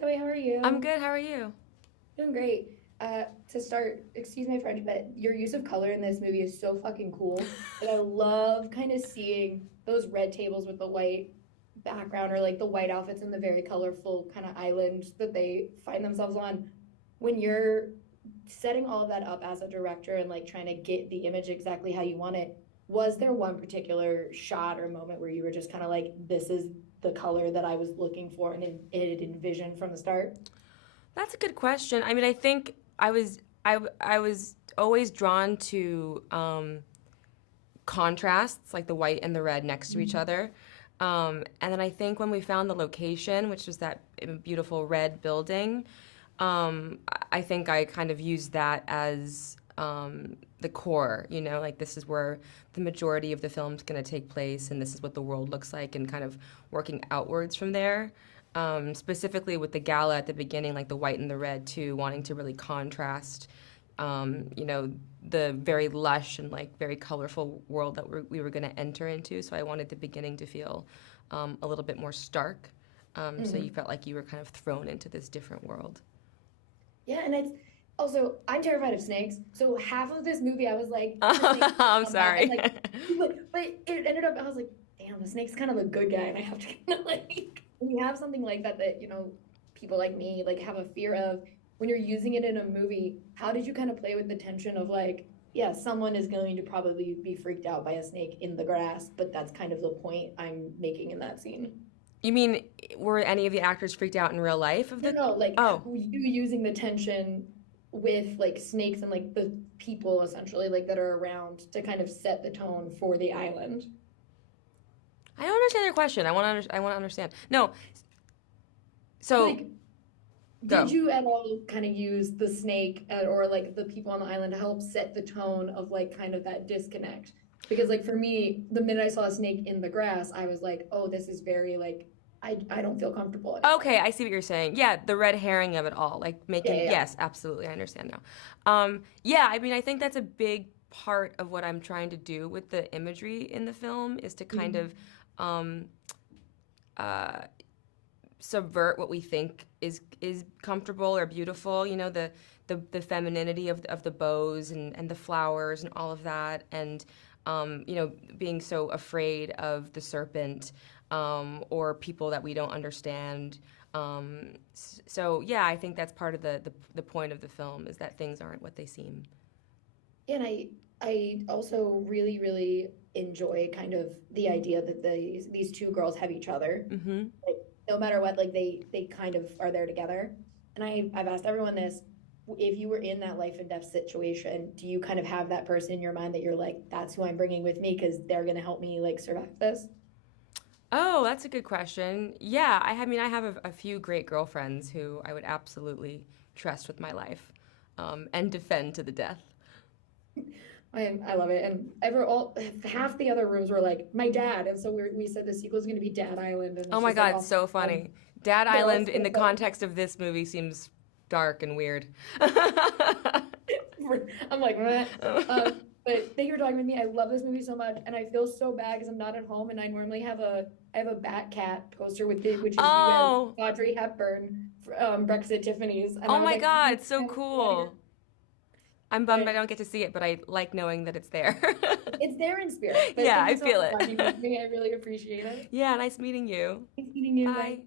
Zoe, how are I'm you? good. How are you? Doing great. To start, excuse my French, but your use of color in this movie is so fucking cool. Like I love kind of seeing those red tables with the white background or like the white outfits and the very colorful kind of island that they find themselves on. When you're setting all of that up as a director and like trying to get the image exactly how you want it, was there one particular shot or moment where you were just kind of like, this is the color that I was looking for and it envisioned from the start? That's a good question. I mean, I think I was always drawn to contrasts, like the white and the red next to each other. And then I think when we found the location, which was that beautiful red building, I think I kind of used that as the core, like this is where the majority of the film's going to take place, and this is what the world looks like, and kind of working outwards from there. Specifically with the gala at the beginning, like the white and the red too, wanting to really contrast, the very lush and like very colorful world that we were going to enter into. So I wanted the beginning to feel a little bit more stark. So you Mhm. felt like you were kind of thrown into this different world. Yeah, and it's also I'm terrified of snakes. So half of this movie, I was like, the snake's I'm come back, and sorry. like, but it ended up. I was like, damn, the snake's kind of a good guy, and I have to kind of like when you have something like that that people like me like have a fear of when you're using it in a movie. How did you kind of play with the tension of like, yeah, someone is going to probably be freaked out by a snake in the grass, but that's kind of the point I'm making in that scene. You mean, were any of the actors freaked out in real life of No, the? no, like Oh, you using the tension with like snakes and like the people essentially like that are around to kind of set the tone for the island. I don't understand your question. I want to understand. No, so Like, did go. you at all kind of use the snake or like the people on the island to help set the tone of like kind of that disconnect? Because like for me, the minute I saw a snake in the grass, I was like, oh, this is very like I don't feel comfortable Okay, anymore. I see what you're saying. Yeah, the red herring of it all, like Yeah, yeah, making, yeah. yes, absolutely, I understand now. Yeah, I mean, I think that's a big part of what I'm trying to do with the imagery in the film is to kind of Mhm. um, uh, subvert what we think is comfortable or beautiful. The femininity of the bows and the flowers and all of that, and being so afraid of the serpent or people that we don't understand. So yeah, I think that's part of the point of the film is that things aren't what they seem. Yeah, and I also really, really enjoy kind of the idea that these two girls have each other. Hmm. Like no matter what, like they kind of are there together. And I've asked everyone this, if you were in that life and death situation, do you kind of have that person in your mind that you're like, that's who I'm bringing with me because they're gonna help me like survive this? Oh, that's a good question. Yeah, mean, I have a few great girlfriends who I would absolutely trust with my life, and defend to the death. I love it. And ever all half the other rooms were like my dad. And so we said the sequel is gonna be Dad Island, and Oh it's my just like God, all so funny. Dad they're all Island in so the excited. context of this movie seems dark and weird. I'm like, meh. But thank you for talking with me. I love this movie so much, and I feel so bad because I'm not at home, and I normally have I have a Bat Cat poster with it, which is you as Oh, Audrey Hepburn for Breakfast at Tiffany's, and oh I was my like, how do God, you so get that here? cool. I'm bummed I But don't get to see it, but I like knowing that it's there. it's there in spirit. But Yeah, thank I you so much feel for talking with it. me. I really appreciate it. Yeah, nice meeting you. Thanks for meeting you. Bye. Bye.